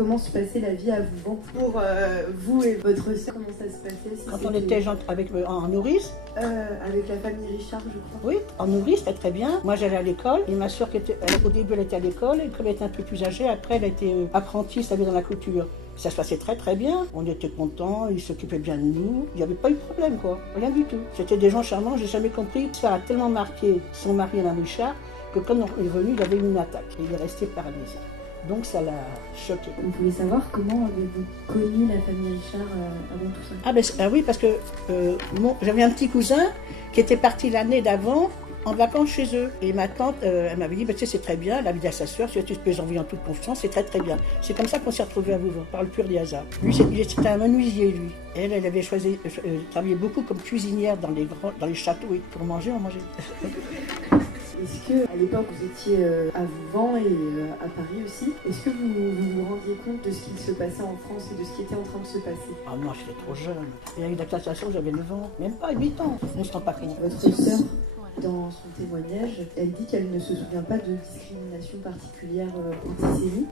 comment se passait la vie à Vouvant pour vous et votre sœur? Comment ça se passait Quand on était en nourrice. Avec la famille Richard, je crois. Oui, en nourrice, c'était très bien. Moi, j'allais à l'école. Et ma soeur, au début, elle était à l'école. Et comme elle était un peu plus âgée, après, elle a été apprentie, ça veut dans la couture. Ça se passait très très bien. On était contents, ils s'occupaient bien de nous. Il n'y avait pas eu de problème, quoi. Rien du tout. C'était des gens charmants. J'ai jamais compris. Ça a tellement marqué son mari, Alain Richard, que quand il est venu, il avait eu une attaque. Et il est resté paralysé. Donc ça l'a choqué. Vous voulez savoir comment avez-vous connu la famille Richard avant tout ça? Ah oui, parce que j'avais un petit cousin qui était parti l'année d'avant en vacances chez eux. Et ma tante, elle m'avait dit, tu sais, c'est très bien, elle avait dit à sa soeur, si tu peux les envoyer en toute confiance, c'est très très bien. C'est comme ça qu'on s'est retrouvés à Vouvant, par le pur des hasards. Lui, c'était un menuisier, lui. Elle avait choisi, travaillé beaucoup comme cuisinière dans les châteaux et pour manger, on mangeait. Est-ce qu'à l'époque vous étiez à Vouvant et à Paris aussi, est-ce que vous vous rendiez compte de ce qui se passait en France et de ce qui était en train de se passer? Ah non, j'étais trop jeune. Et avec la cassation, j'avais 9 ans, même pas 8 ans. On se rend pas compte. Votre sœur, dans son témoignage, elle dit qu'elle ne se souvient pas de discrimination particulière antisémite.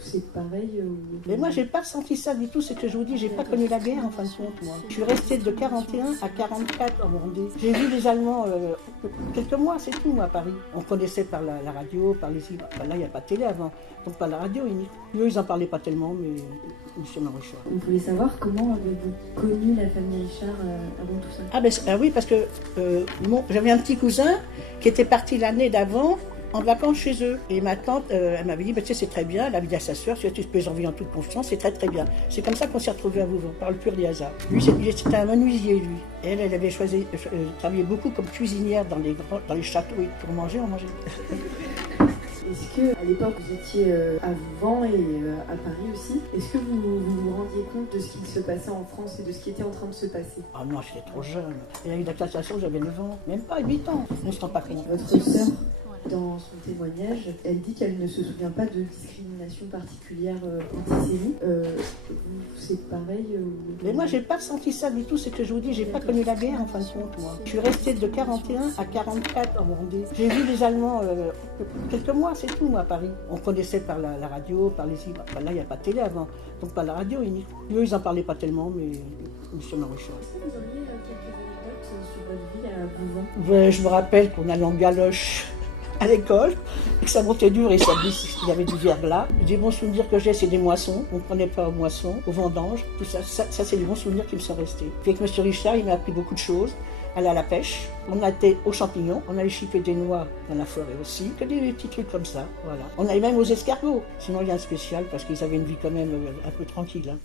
C'est pareil Mais moi, j'ai pas ressenti ça du tout. C'est que je vous dis, j'ai pas connu la guerre en fin de compte, moi. Je suis restée de 41 à 44 en Vendée. J'ai vu les Allemands quelques mois, c'est tout, moi, à Paris. On connaissait par la radio, par les livres. Enfin, là, il n'y a pas de télé avant. Donc, par la radio, eux, ils en parlaient pas tellement, mais M. Richard. Vous voulez savoir comment avez-vous connu la famille Richard avant tout ça? Ah oui, parce que j'avais un petit cousin qui était parti l'année d'avant en vacances chez eux. Et ma tante, elle m'avait dit, tu sais, c'est très bien, elle avait dit à sa soeur, si tu peux les envoyer en toute confiance, c'est très très bien. C'est comme ça qu'on s'est retrouvés à Vouvant, par le pur des hasards. Lui, c'était un menuisier, lui. Elle avait choisi, travaillé beaucoup comme cuisinière dans les châteaux et pour manger, on mangeait. Est-ce qu'à l'époque vous étiez à Vouvant et à Paris aussi, est-ce que vous vous rendiez compte de ce qui se passait en France et de ce qui était en train de se passer? Ah non, j'étais trop jeune. Et avec la cassation, j'avais 9 ans, même pas 8 ans. On se rend pas compte. Votre sœur, dans son témoignage, elle dit qu'elle ne se souvient pas de discrimination particulière antisémite. C'est pareil Mais moi, j'ai pas ressenti ça du tout. C'est que je vous dis, j'ai pas connu la guerre en fin de compte, moi. Je suis restée de 41 à 44 en Vendée. J'ai vu les Allemands quelques mois, c'est tout, moi, à Paris. On connaissait par la radio, par les livres. Enfin, là, il n'y a pas de télé avant. Donc, par la radio, eux, ils en parlaient pas tellement, mais M. Richard. Est-ce que vous auriez quelques anecdotes sur votre vie à Vouvant? Je me rappelle qu'on allait en galoche à l'école, et que ça montait dur et ça glisse, il y avait du verglas. Des bons souvenirs que j'ai, c'est des moissons. On ne prenait pas aux moissons, aux vendanges, tout ça. Ça c'est des bons souvenirs qui me sont restés. Puis avec M. Richard, il m'a appris beaucoup de choses. Aller à la pêche, on a été aux champignons, on allait chipper des noix dans la forêt aussi, que des petits trucs comme ça, voilà. On allait même aux escargots. Sinon, il y a un spécial parce qu'ils avaient une vie quand même un peu tranquille. Hein.